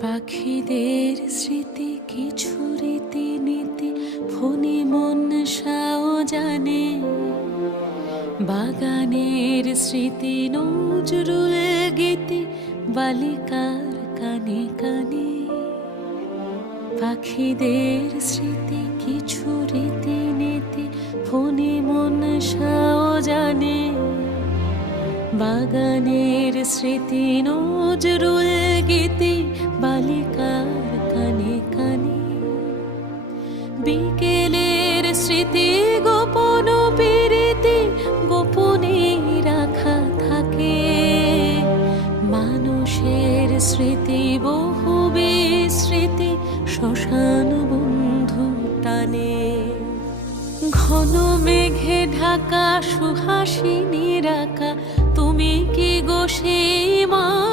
পাখিদের স্মৃতি কিছু রীতিনীতি ফণি মনসাও জানে। বাগানের স্মৃতি নজরুল গীতি বালিকার কানে কানে। পাখিদের স্মৃতি কিছু রীতিনীতি ফণি মনসাও জানে। বাগানের স্মৃতি নজরুল গীতি বালিকার কানে কানে। বিকেলের স্মৃতি গোপন প্রীতি গোপনে রাখা থাকে। মানুষের স্মৃতি বহু বিস্মৃতি শ্মশান বন্ধু টানে। ঘন মেঘে ঢাকা সুহাসিনী রাখা তুমি কি গো সেই মা?